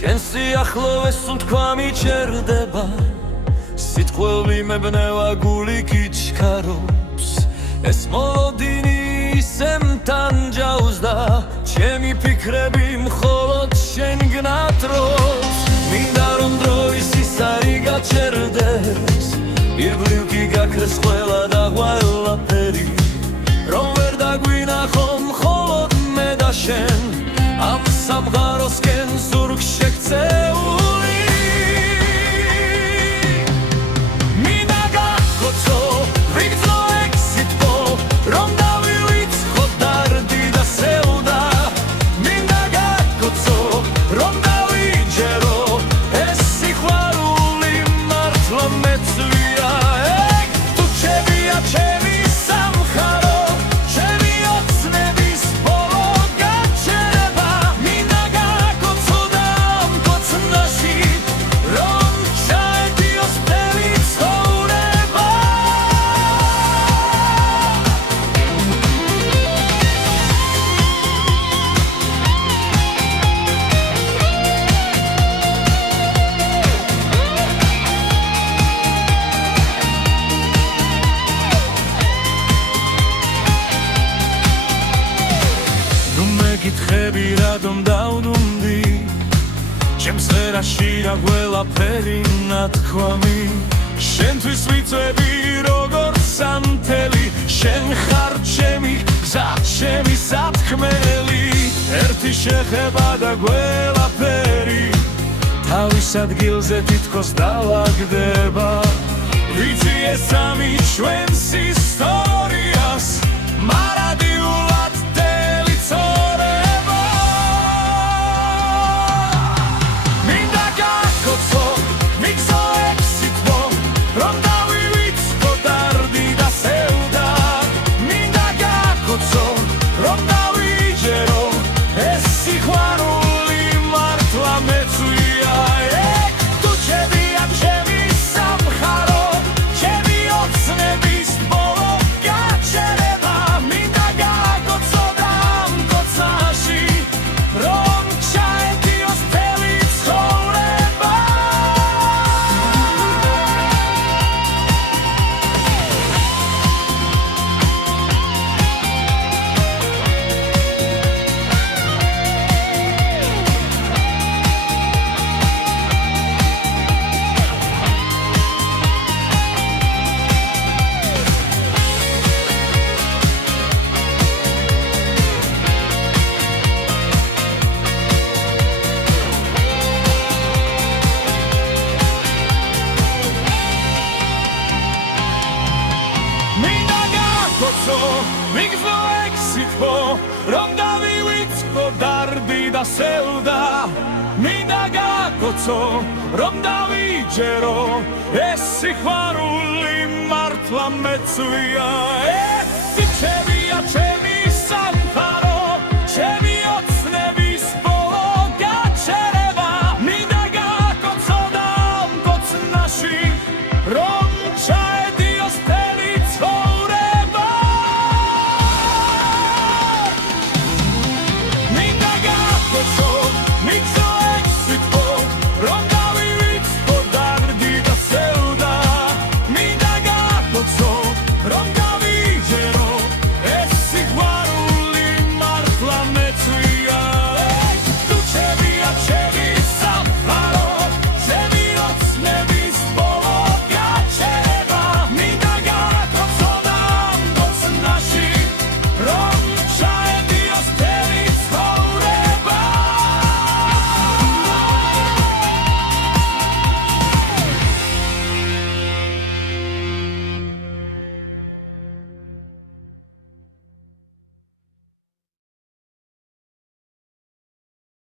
შენ სიახლოვეს უთქვა მიჩერდება სიტყვები მებნევა გული გიჩქარობს ეს მოლოდინი ისე მტანჯავს და ჩემი ფიქრები მხოლოდ შენ გნატრობს მინდა რომ დროის ის არი გაჩერდეს ირგვლივ კი გაქრეს ყველა და ყველაფერი რომ ვერ დაგვინახო მხოლოდ მე და შენ ამ სამღაროსკენ ზურგ შეგწეული მინდა გაგკოცო ვიგრძნო ეგ სიტყვა რომ დავივიწყო დარდი და სევდა მინდა გაგკოცო რომ დავიჯერო ეს სიყვარული მართლა მეწვია ეგ თუ ჩემია ჩემი სამხარო ჩემი ოცნების ბოლო გაჩერება მინდა გაგკოცო და ამ კოცნაში რომ ჩაედიოს მთელი ცხოვრება მეკითხები რატომ დავდუმდი ჩემს წერაში რა ყველაფერი ნათქვამი შენთვის ვიწვევი როგორც სამთელი შენ ხარ ჩემი გზა ჩემი სათქმელი ერთი შეხება და ყველაფერი თავის ადგილზე თითქოს დავაგდება ვიცი ეს ამი ჩვენს ისტორიას მარადიულად დელი ცხოვრება მინდა გაგკოცო ვიგრძნო ეგ სიტყვა რომ დავივიწყო დარდი და სევდა მინდა გაგკოცო რომ დავიჯერო ეს სიყვარული მართლა მეწვია ეგ თუ ჩემია ჩემი სამხარო ჩემი ოცნების ბოლო გაჩერება მინდა გაგკოცო და ამ კოცნაში რომ ჩაედიოს მთელი ცხოვრება მინდა გაგკოცო ვიგრძნო ეგ სიტყვა რომ დავივიწყო დარდი და სევდა მინდა გაგკოცო რომ დავიჯერო ეს სიყვარული მართლა მეწვია ეს ჩემია ჩემი